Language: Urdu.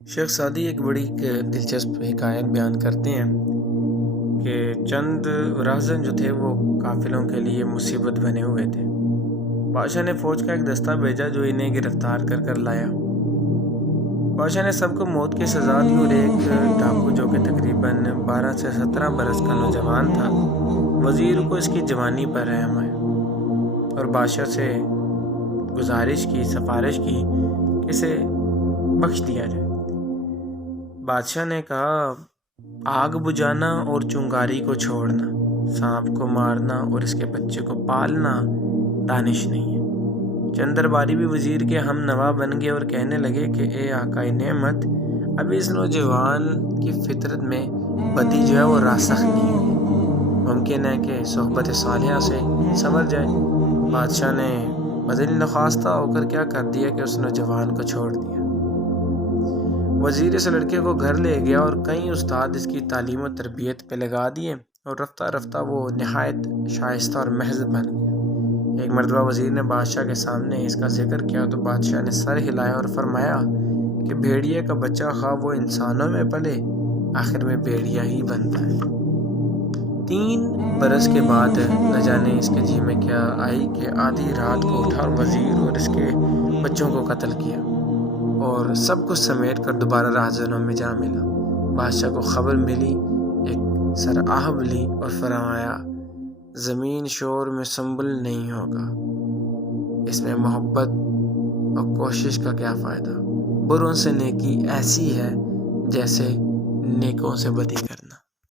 شیخ سعدی ایک بڑی دلچسپ حکایت بیان کرتے ہیں کہ چند راہزن جو تھے وہ قافلوں کے لیے مصیبت بنے ہوئے تھے۔ بادشاہ نے فوج کا ایک دستہ بھیجا جو انہیں گرفتار کر لایا۔ بادشاہ نے سب کو موت کی سزا دی اور ایک ڈاکو جو کہ تقریباً 12 سے 17 برس کا نوجوان تھا، وزیر کو اس کی جوانی پر رحم آیا اور بادشاہ سے سفارش کی کہ اسے بخش دیا جائے۔ بادشاہ نے کہا، آگ بجھانا اور چنگاری کو چھوڑنا، سانپ کو مارنا اور اس کے بچے کو پالنا دانش نہیں ہے۔ چند درباری بھی وزیر کے ہم نوا بن گئے اور کہنے لگے کہ اے آقا نعمت، ابھی اس نوجوان کی فطرت میں بدی جو ہے وہ راسخ نہیں ہوئی، ممکن ہے کہ صحبت صالحہ سے سنور جائے۔ بادشاہ نے بدل نخواستہ ہو کر کیا کر دیا کہ اس نوجوان کو چھوڑ دیا۔ وزیر اس لڑکے کو گھر لے گیا اور کئی استاد اس کی تعلیم و تربیت پہ لگا دیے اور رفتہ رفتہ وہ نہایت شائستہ اور مہذب بن گیا۔ ایک مرتبہ وزیر نے بادشاہ کے سامنے اس کا ذکر کیا تو بادشاہ نے سر ہلایا اور فرمایا کہ بھیڑیے کا بچہ خواہ وہ انسانوں میں پلے، آخر میں بھیڑیا ہی بنتا ہے۔ 3 برس کے بعد نہ جانے اس کے جی میں کیا آئی کہ آدھی رات کو اٹھا اور وزیر اور اس کے بچوں کو قتل کیا اور سب کچھ سمیٹ کر دوبارہ راہزنوں میں جا ملا۔ بادشاہ کو خبر ملی، ایک سرآہب لی اور فرمایا، زمین شور میں سنبل نہیں ہوگا، اس میں محبت اور کوشش کا کیا فائدہ؟ بروں سے نیکی ایسی ہے جیسے نیکوں سے بدی کرنا۔